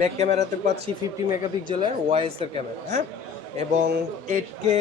Back ক্যামেরাতে পাচ্ছি fifty মেগাপিক্সেলের ওয়াইএস এর ক্যামেরা হ্যাঁ? এবং eight K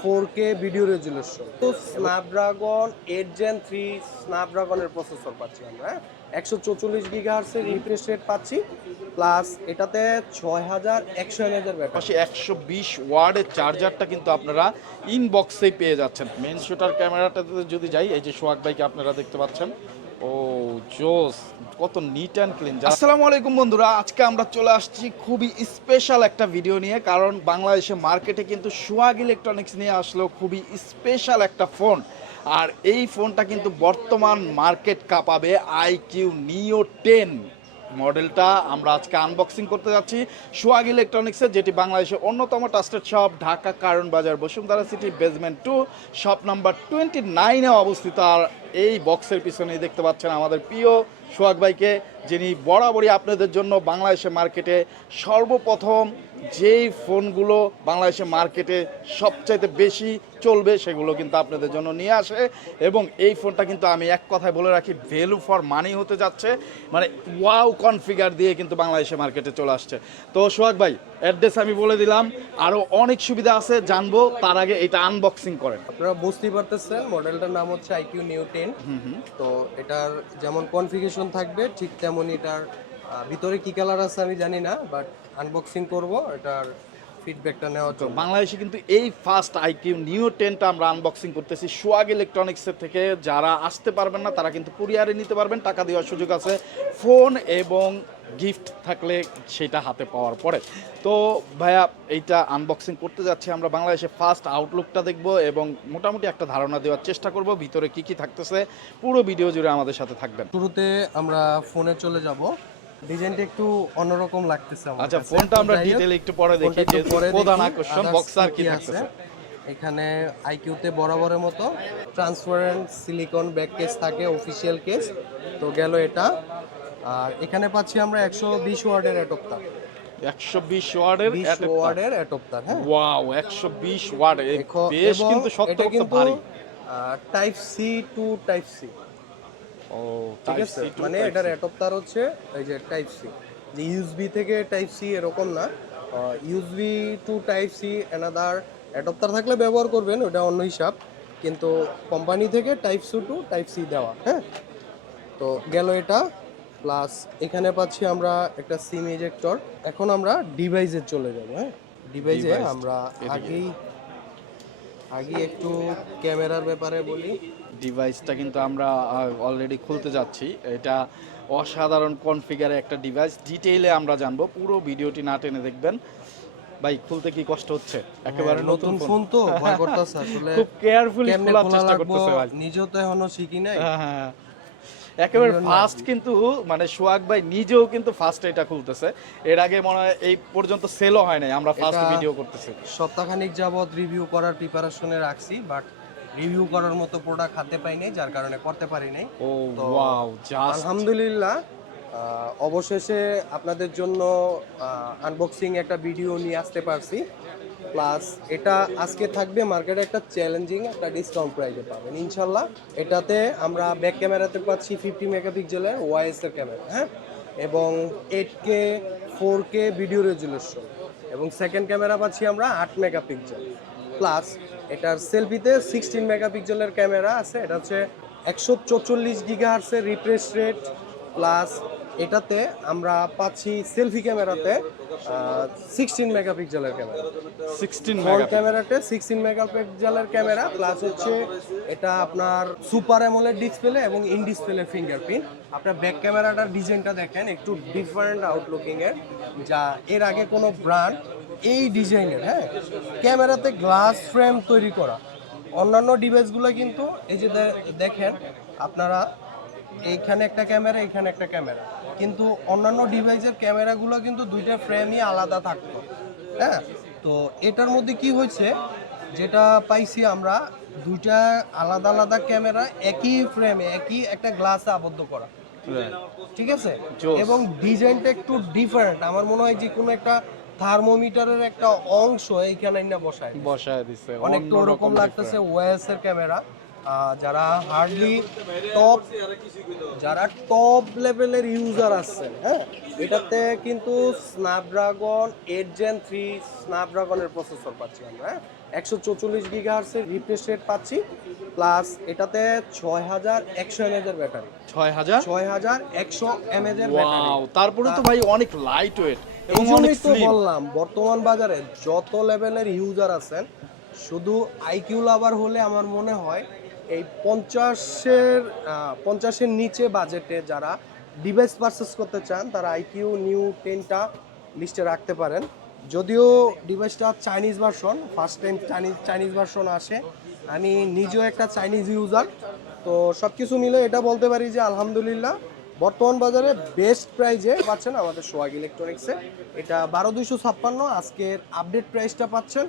four K video resolution তো স্ন্যাপড্রাগন এইট জেন থ্রি স্ন্যাপড্রাগনের প্রসেসর পাচ্ছি আমরা হ্যাঁ? একশো চৌচল্লিশ গিগাহার্সের রিফ্রেশ রেট পাচ্ছি প্লাস এটাতে ছয় হাজার একশো এমএজের ব্যাটারি একশো বিশ ওয়ার্ডের চার্জারটা কিন্তু আপনারা ইনবক্সেই পেয়ে যাচ্ছেন। মেন শুটার ক্যামেরাটাতে যদি যাই, এই যে সোহাগ ভাইকে আপনারা দেখতে পাচ্ছেন, ও জোস, কত নিট অ্যান্ড ক্লিন আসসালামু আলাইকুম বন্ধুরা, আজকে আমরা চলে আসছি খুবই স্পেশাল একটা ভিডিও নিয়ে, কারণ বাংলাদেশে মার্কেটে কিন্তু সোহাগ ইলেকট্রনিক্স নিয়ে আসলো খুবই স্পেশাল একটা ফোন আর এই ফোনটা কিন্তু বর্তমান মার্কেট কাঁপাবে আইকিউ নিও টেন মডেলটা আমরা আজকে আনবক্সিং করতে যাচ্ছি। সোয়াগ ইলেকট্রনিক্সের যেটি বাংলাদেশের অন্যতম trusted shop Dhaka Karwan Bazar, Bashundhara City basement two shop number twenty নাইনে অবস্থিত। আর এই বক্সের পিছনেই দেখতে পাচ্ছেন আমাদের প্রিয় সোহাগ ভাইকে, যিনি বরাবরই আপনাদের জন্য বাংলাদেশের মার্কেটে সর্বপ্রথম যেই ফোনগুলো বাংলাদেশের মার্কেটে সবচাইতে বেশি চলবে সেগুলো কিন্তু আপনাদের জন্য নিয়ে আসে। এবং এই ফোনটা কিন্তু আমি এক কথায় বলে রাখি ভ্যালু ফর মানি হতে যাচ্ছে। মানে ওয়াও কনফিগার দিয়ে কিন্তু বাংলাদেশের মার্কেটে চলে আসছে। তো সোহাগ ভাই অ্যাড্রেস আমি বলে দিলাম। আরও অনেক সুবিধা আছে জানব। তার আগে এটা আনবক্সিং করেন। আপনারা বুঝতেই পারতেছেন মডেলটার নাম হচ্ছে আইকিউ নিউ টেন তো এটার যেমন কনফিগারেশন থাকবে ঠিক তেমন এটার ভিতরে কি কালার আছে আমি জানি না বাট আনবক্সিং করব এটার ফিডব্যাকটা নেওয়ার তো জন্য। বাংলাদেশে কিন্তু এই ফার্স্ট আইকিউ নিউ টেনটা আমরা আনবক্সিং করতেছি। সোয়াগ ইলেকট্রনিক্সের থেকে যারা আসতে পারবেন না তারা কিন্তু কুরিয়ারে নিতে পারবেন। টাকা দেওয়ার সুযোগ আছে। ফোন এবং গিফট থাকলে সেটা হাতে পাওয়ার পরে। তো ভাইয়া এইটা আনবক্সিং করতে যাচ্ছি আমরা। বাংলাদেশে ফার্স্ট আউটলুকটা দেখব এবং মোটামুটি একটা ধারণা দেওয়ার চেষ্টা করব ভিতরে কি কি থাকতেছে। পুরো ভিডিও জুড়ে আমাদের সাথে থাকবেন। শুরুতে আমরা ফোনে চলে যাব। ডিজাইনটা একটু অন্যরকম লাগতেছে আমার আচ্ছা। ফোনটা আমরা ডিটেল একটু পরে দেখি যে পরে প্রধান আকর্ষণ others বক্স আর কি আছে। থাকতেছে? এখানে আইকিউতে বরাবরের মতো ট্রান্সপারেন্ট সিলিকন ব্যাক কেস থাকে অফিসিয়াল কেস তো গেল এটা। আর এখানে পাচ্ছি আমরা একশো বিশ ওয়ার্ডের অ্যাডপ্টার। একশো বিশ ওয়ার্ডের বিশ ওয়ার্ডের অ্যাডপ্টার হ্যাঁ। ওয়াও একশো বিশ ওয়াট দেখো, বেশ কিন্তু শক্ত কিন্তু ভারী। Type C to type C ও ঠিক আছে? মানে এটার অ্যাডপ্টার হচ্ছে এই যে টাইপ সি যে ইউএসবি থেকে টাইপ সি এরকম না। USB to type C another adapter থাকলে ব্যবহার করবেন ওটা অন্য হিসাব। কিন্তু কোম্পানি থেকে type C to type C দেওয়া হ্যাঁ? তো গেল এটা। প্লাস এখানে পাচ্ছি আমরা একটা সিম ইজেক্টর এখন আমরা ডিভাইসে চলে যাব হ্যাঁ? ডিভাইসে আমরা। আগেই আগে একটু ক্যামেরার ব্যাপারে বলি। ডিভাইসটা কিন্তু আমরা অলরেডি খুলতে যাচ্ছি। এটা অসাধারণ কনফিগারে একটা ডিভাইস ডিটেইলে আমরা জানব। পুরো ভিডিওটি না টেনে দেখবেন। ভাই খুলতে কি কষ্ট হচ্ছে? একেবারে হ্যাঁ, নতুন ফোন তো ভয় করতেছে আসলে। খুব কেয়ারফুলি খোলার খোলা চেষ্টা করতেছে ভাই। নিজেও তো এখনও শিখি নাই। হ্যাঁ, হ্যাঁ। একেবারে ফার্স্ট কিন্তু মানে সোহাগ ভাই নিজেও কিন্তু ফার্স্ট এটা খুলতেছে। এর আগে মনে হয় এই পর্যন্ত সেলও হয় নাই। আমরা ফার্স্ট ভিডিও করতেছি। সপ্তাহখানিক যাবত রিভিউ করার প্রিপারেশনে রাখছি বাট রিভিউ করার মতো প্রোডাক্ট হাতে পাই নাই যার কারণে করতে পারি নাই। ও ওয়াও আলহামদুলিল্লাহ অবশেষে আপনাদের জন্য আনবক্সিং একটা ভিডিও নিয়ে আসতে পারছি। প্লাস এটা আজকে থাকবে মার্কেটে একটা চ্যালেঞ্জিং একটা ডিসকাউন্ট প্রাইসে পাবেন। ইনশাল্লাহ এটাতে আমরা ব্যাক ক্যামেরাতে পাচ্ছি ফিফটি মেগাপিক্সেলের ওয়াইএস এর ক্যামেরা হ্যাঁ? এবং eight K four K video resolution এবং সেকেন্ড ক্যামেরা পাচ্ছি আমরা আট মেগাপিক্সেল প্লাস এটার সেলফিতে সিক্সটিন মেগাপিক্সেলের ক্যামেরা আছে। এটা হচ্ছে একশো চৌচল্লিশ গিগাহার্সের রিফ্রেশ রেট প্লাস এটাতে আমরা পাচ্ছি সেলফি ক্যামেরাতে সিক্সটিন মেগাপিক্সেলের ক্যামেরা। সিক্সটিন ক্যামেরাতে সিক্সটিন মেগাপিক্সেলের ক্যামেরা প্লাস হচ্ছে এটা আপনার সুপার অ্যামোলেড ডিসপ্লে এবং ইন ডিসপ্লে ফিঙ্গারপ্রিন্ট আপনার ব্যাক ক্যামেরাটার ডিজাইনটা দেখেন একটু ডিফারেন্ট আউটলুকিং এর যা এর আগে কোনো ব্র্যান্ড এই ডিজাইনের হ্যাঁ? ক্যামেরাতে গ্লাস ফ্রেম তৈরি করা। অন্যান্য ডিভাইসগুলো কিন্তু এই যে দেখেন আপনারা এইখানে একটা ক্যামেরা এখানে একটা ক্যামেরা। কিন্তু অন্যান্য ডিভাইসের ক্যামেরাগুলো কিন্তু দুইটা ফ্রেমই আলাদা থাকতো হ্যাঁ? তো এটার মধ্যে কি হয়েছে যেটা পাইছি আমরা দুইটা আলাদা আলাদা ক্যামেরা একই ফ্রেমে একই একটা গ্লাসে আবদ্ধ করা। ঠিক আছে? এবং ডিজাইনটা একটু ডিফারেন্ট আমার মনে হয় যে কোনো একটা থার্মোমিটারের একটা অংশ এইখানে না বসায় বসায় দিছে অনেকটা ওরকম লাগতেছে ওএস এর ক্যামেরা। যারা হার্ডলি টপ যারা টপ লেভেলের ইউজার আছেন হ্যাঁ এটাতে কিন্তু স্ন্যাপড্রাগন এইট জেন থ্রি স্ন্যাপড্রাগনের প্রসেসর পাচ্ছি আমরা হ্যাঁ। একশো চৌচল্লিশ গিগাহার্সের রিফ্রেশ রেট পাচ্ছি প্লাস এটাতে ছয় হাজার একশো এমএজের ব্যাটারি। ছয় হাজার? ছয় হাজার একশো এমএজের ব্যাটারি। তারপরে তো ভাই অনেক লাইট ওয়েট এবং এই অনেক বললাম বর্তমান বাজারে যত লেভেলের ইউজার আছেন শুধু আইকিউ লাভার হলে আমার মনে হয় এই পঞ্চাশের পঞ্চাশের নিচে বাজেটে যারা ডিভাইস পারচেস করতে চান তারা আইকিউ নিউ টেনটা লিস্টে রাখতে পারেন। যদিও ডিভাইসটা Chinese version first time Chinese Chinese version আসে। আমি নিজেও একটা চাইনিজ ইউজার তো সব কিছু মিলে এটা বলতে পারি যে আলহামদুলিল্লাহ বর্তমান বাজারে বেস্ট প্রাইজে পাচ্ছেন আমাদের সোয়াগ ইলেকট্রনিক্সে এটা বারো দুইশো ছাপ্পান্ন আজকের আপডেট প্রাইসটা পাচ্ছেন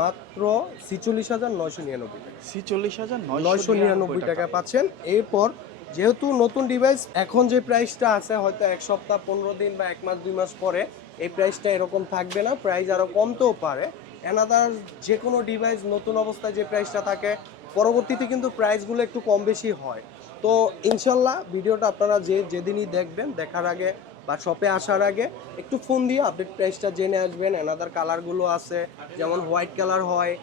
মাত্র ছিচল্লিশ হাজার নয়শো নিরানব্বই টাকা। ছিচল্লিশ হাজার নয়শো নিরানব্বই টাকা পাচ্ছেন। এরপর যেহেতু নতুন ডিভাইস এখন যে প্রাইসটা আছে হয়তো এক সপ্তাহ পনেরো দিন বা এক মাস দুই মাস পরে এই প্রাইসটা এরকম থাকবে না। প্রাইস আরও কমতেও পারে। এনাদার যে কোনো ডিভাইস নতুন অবস্থায় যে প্রাইসটা থাকে পরবর্তীতে কিন্তু প্রাইসগুলো একটু কম বেশি হয়। তো ইনশাল্লাহ ভিডিওটা আপনারা যে যেদিনই দেখবেন, দেখার আগে বা শপে আসার আগে একটু ফোন দিয়ে আপডেট প্রাইসটা জেনে আসবেন। এনাদার কালারগুলো আছে, যেমন হোয়াইট কালার হয়,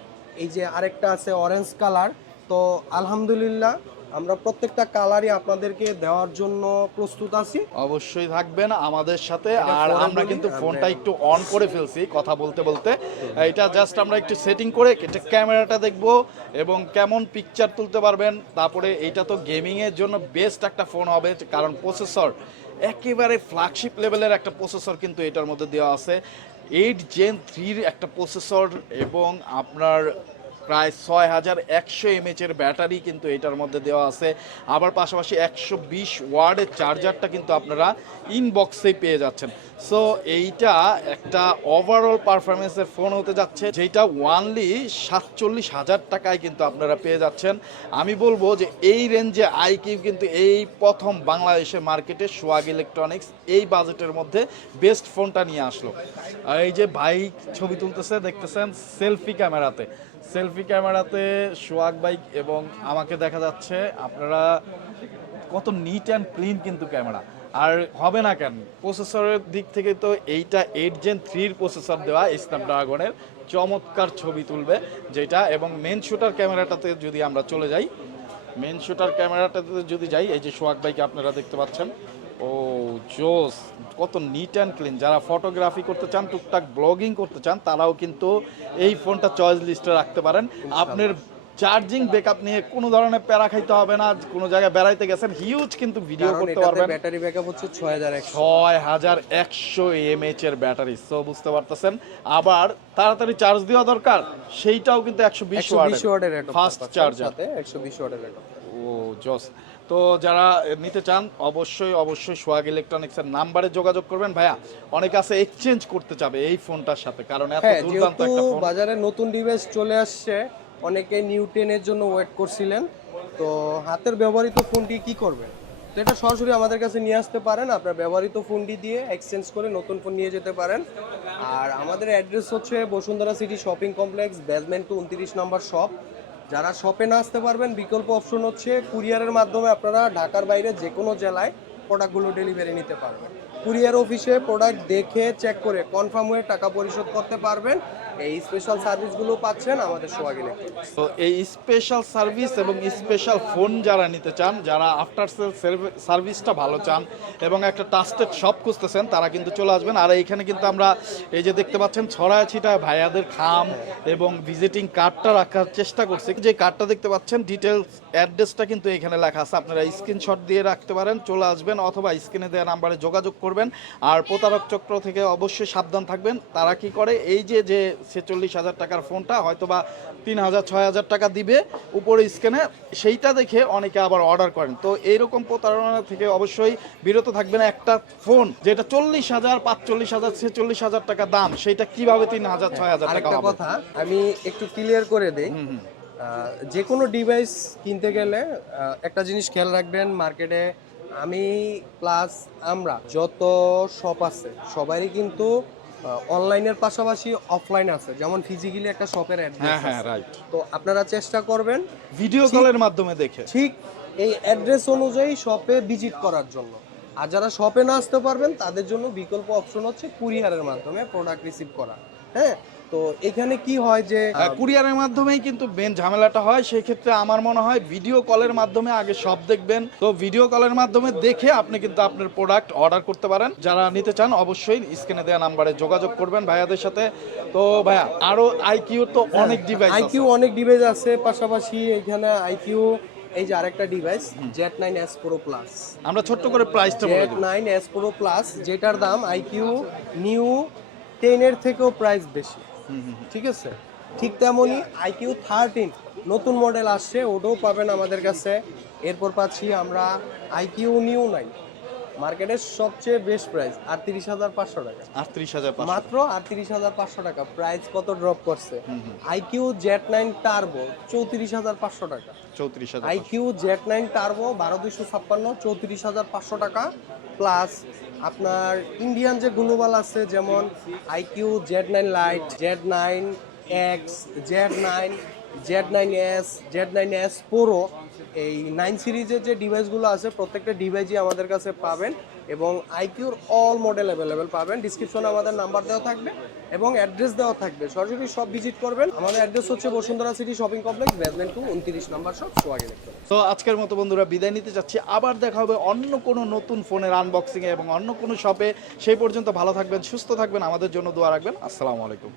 এই যে আরেকটা আছে অরেঞ্জ কালার তো আলহামদুলিল্লাহ আমরা প্রত্যেকটা কালারই আপনাদেরকে দেওয়ার জন্য প্রস্তুত আছি। অবশ্যই থাকবেন আমাদের সাথে। আর আমরা কিন্তু ফোনটা একটু অন করে ফেলছি কথা বলতে বলতে। এটা জাস্ট আমরা একটু সেটিং করে এটা ক্যামেরাটা দেখব এবং কেমন পিকচার তুলতে পারবেন। তারপরে এটা তো গেমিং এর জন্য বেস্ট একটা ফোন হবে কারণ প্রসেসর একেবারে ফ্ল্যাগশিপ লেভেলের একটা প্রসেসর কিন্তু এটার মধ্যে দেওয়া আছে। এইট জেন থ্রির একটা প্রসেসর এবং আপনার প্রায় ছয় হাজার একশো এমএচের ব্যাটারি কিন্তু এটার মধ্যে দেওয়া আছে। আবার পাশাপাশি একশো বিশ ওয়ার্ডের চার্জারটা কিন্তু আপনারা ইনবক্সেই পেয়ে যাচ্ছেন। সো এইটা একটা ওভারঅল পারফরমেন্সের ফোন হতে যাচ্ছে যেটা ওয়ানলি সাতচল্লিশ হাজার টাকায় কিন্তু আপনারা পেয়ে যাচ্ছেন। আমি বলব যে এই রেঞ্জে আইকিউ কিন্তু এই প্রথম বাংলাদেশের মার্কেটে সোয়াগ ইলেকট্রনিক্স এই বাজেটের মধ্যে বেস্ট ফোনটা নিয়ে আসলো। এই যে ভাই ছবি তুলতেছে, দেখতেছেন সেলফি ক্যামেরাতে সেলফি ক্যামেরাতে সোয়াগ বাইক এবং আমাকে দেখা যাচ্ছে। আপনারা কত নিট অ্যান্ড ক্লিন কিন্তু ক্যামেরা। আর হবে না কেন প্রসেসরের দিক থেকে তো এইটা এইট জেন থ্রির প্রসেসর দেওয়া স্ন্যাপড্রাগনের চমৎকার ছবি তুলবে যেটা। এবং মেন শুটার ক্যামেরাটাতে যদি আমরা চলে যাই মেন শুটার ক্যামেরাটাতে যদি যাই, এই যে সোয়াগ বাইক আপনারা দেখতে পাচ্ছেন, ও জোস কত নিট অ্যান্ড ক্লিন যারা ফটোগ্রাফি করতে চান টুকটাক ব্লগিং করতে চান তারাও কিন্তু এই ফোনটা চয়েস লিস্টে রাখতে পারেন। আপনার চার্জিং ব্যাকআপ নিয়ে কোনো ধরনের প্যারা খাইতে হবে না কোনো জায়গায় বেড়াইতে গেছেন হিউজ কিন্তু ভিডিও করতে পারবেন। ব্যাটারি ব্যাকআপ হচ্ছে ছয় হাজার একশো। ছয় হাজার একশো এমএচ এর ব্যাটারি সো বুঝতে পারতেছেন। আবার তাড়াতাড়ি চার্জ দেওয়া দরকার সেইটাও কিন্তু একশো বিশ একশো বিশ ওয়াটের ফাস্ট চার্জার সাথে একশো বিশ ওয়াটের ও জস। তো যারা নিতে চান অবশ্যই অবশ্যই সোয়াগ ইলেকট্রনিক্সের নাম্বারে যোগাযোগ করবেন। ভাইয়া অনেক আছে এক্সচেঞ্জ করতে চাবে এই ফোনটার সাথে কারণ এত হ্যাঁ দুর্দান্ত একটা ফোন। বাজারে নতুন ডিভাইস চলে আসছে অনেকে নিউ টেনের জন্য ওয়েট করছিলেন। তো হাতের ব্যবহৃত ফোনটি কি করবেন তো এটা সরাসরি আমাদের কাছে নিয়ে আসতে পারেন। আপনার ব্যবহৃত ফোনটি দিয়ে এক্সচেঞ্জ করে নতুন ফোন নিয়ে যেতে পারেন। আর আমাদের অ্যাড্রেস হচ্ছে Bashundhara City shopping complex basement two উনত্রিশ নম্বর শপ যারা শপে না আসতে পারবেন, বিকল্প অপশন হচ্ছে কুরিয়ারের মাধ্যমে আপনারা ঢাকার বাইরে যে কোনো জেলায় প্রোডাক্টগুলো ডেলিভারি নিতে পারবেন। কুরিয়ার অফিসে প্রোডাক্ট দেখে চেক করে কনফার্ম হয়ে টাকা পরিশোধ করতে পারবেন। এই স্পেশাল সার্ভিসগুলো পাচ্ছেন আমাদের ইলেকট্রনিক্স। তো এই স্পেশাল সার্ভিস এবং স্পেশাল ফোন যারা নিতে চান, যারা আফটার সেল সার্ভিসটা ভালো চান এবং একটা ট্রাস্টেড শপ খুঁজতেছেন, তারা কিন্তু চলে আসবেন। আর এইখানে কিন্তু আমরা এই যে দেখতে পাচ্ছেন ছড়ায় ছিটা ভাইয়াদের খাম এবং ভিজিটিং কার্ডটা রাখার চেষ্টা করছি। যে কার্ডটা দেখতে পাচ্ছেন ডিটেলস অ্যাড্রেসটা কিন্তু এখানে লেখা আছে। আপনারা স্ক্রিনশট দিয়ে রাখতে পারেন, চলে আসবেন অথবা স্ক্রিনে দেওয়া নাম্বারে যোগাযোগ করবেন। আর প্রতারক চক্র থেকে অবশ্যই সাবধান থাকবেন। তারা কি করে? এই যে যে ছেচল্লিশ হাজার টাকার ফোনটা হয়তো বা তিন হাজার ছয় হাজার টাকা দিবে উপরে স্ক্যানে সেইটা দেখে অনেকে আবার অর্ডার করেন। তো এইরকম প্রতারণা থেকে অবশ্যই বিরত থাকবেন একটা ফোন যেটা চল্লিশ হাজার পাঁচচল্লিশ হাজার ছেচল্লিশ হাজার টাকা দাম সেইটা কীভাবে তিন হাজার ছয় হাজার টাকা কথা আমি একটু ক্লিয়ার করে দেই। যে কোনো ডিভাইস কিনতে গেলে একটা জিনিস খেয়াল রাখবেন মার্কেটে আমি প্লাস আমরা যত শপ আছে সবারই কিন্তু অনলাইনের পাশাপাশি অফলাইন আছে। যেমন ফিজিক্যালি একটা শপের হ্যাঁ অ্যাড্রেস হ্যাঁ রাইট তো আপনারা চেষ্টা করবেন ভিডিও কলের মাধ্যমে দেখে। ঠিক এই অ্যাড্রেস অনুযায়ী শপে ভিজিট করার জন্য। আর যারা শপে না আসতে পারবেন তাদের জন্য বিকল্প অপশন হচ্ছে কুরিয়ারের মাধ্যমে প্রোডাক্ট রিসিভ করা। হ্যাঁ? তো এখানে কি হয় যে কুরিয়ারের মাধ্যমেই কিন্তু মেন ঝামেলাটা হয়। সেই ক্ষেত্রে আমার মনে হয় ভিডিও কলের মাধ্যমে আগে সব দেখবেন। তো ভিডিও কলের মাধ্যমে দেখে আপনি কিন্তু আপনার প্রোডাক্ট অর্ডার করতে পারেন। যারা নিতে চান অবশ্যই স্ক্রিনে দেওয়া নাম্বারে যোগাযোগ করবেন ভাইয়াদের সাথে। তো ভাইয়া আরও আইকিউ তো অনেক ডিভাইস আইকিউ অনেক ডিভাইস আছে। পাশাপাশি এখানে আইকিউ এই যে আরেকটা device Z nine S pro plus আমরা ছোট্ট করে প্রাইসটা Z nine S pro plus যেটার দাম আইকিউ নিউ টেনের থেকেও প্রাইস বেশি। ঠিক আছে? ঠিক তেমনই আইকিউ থার্টিন নতুন মডেল আসছে ওটাও পাবেন আমাদের কাছে। এরপর পাচ্ছি আমরা আইকিউ নিউ নাই মার্কেটের সবচেয়ে বেস্ট প্রাইস আটত্রিশ হাজার পাঁচশো টাকা। আটত্রিশ হাজার মাত্র আটত্রিশ হাজার পাঁচশো টাকা প্রাইস কত ড্রপ করছে? আইকিউ জেট নাইন টার্বো চৌত্রিশ হাজার পাঁচশো টাকা। চৌত্রিশ হাজার আইকিউ জেড নাইন টার্বো বারো দুইশো ছাপ্পান্ন চৌত্রিশ হাজার পাঁচশো টাকা প্লাস আপনার ইন্ডিয়ান যে গ্লোবাল আছে, যেমন iQOO Z nine lite Z nine X Z nine Z nine S Z nine S pro এই নাইন সিরিজের যে ডিভাইসগুলো আছে, প্রত্যেকটা ডিভাইসই আমাদের কাছে পাবেন এবং আইকিউর অল মডেল অ্যাভেলেবেল পাবেন। ডিসক্রিপশনে আমাদের নাম্বার দেওয়া থাকবে এবং অ্যাড্রেস দেওয়া থাকবে। সরাসরি সব ভিজিট করবেন। আমাদের অ্যাড্রেস হচ্ছে Bashundhara City shopping complex basement two উনত্রিশ নাম্বার সব সোয়াগে তো আজকের মতো বন্ধুরা বিদায় নিতে যাচ্ছি। আবার দেখা হবে অন্য কোনো নতুন ফোনের আনবক্সিংয়ে এবং অন্য কোনো শপে সেই পর্যন্ত ভালো থাকবেন, সুস্থ থাকবেন, আমাদের জন্য দোয়া রাখবেন। আসসালামু আলাইকুম।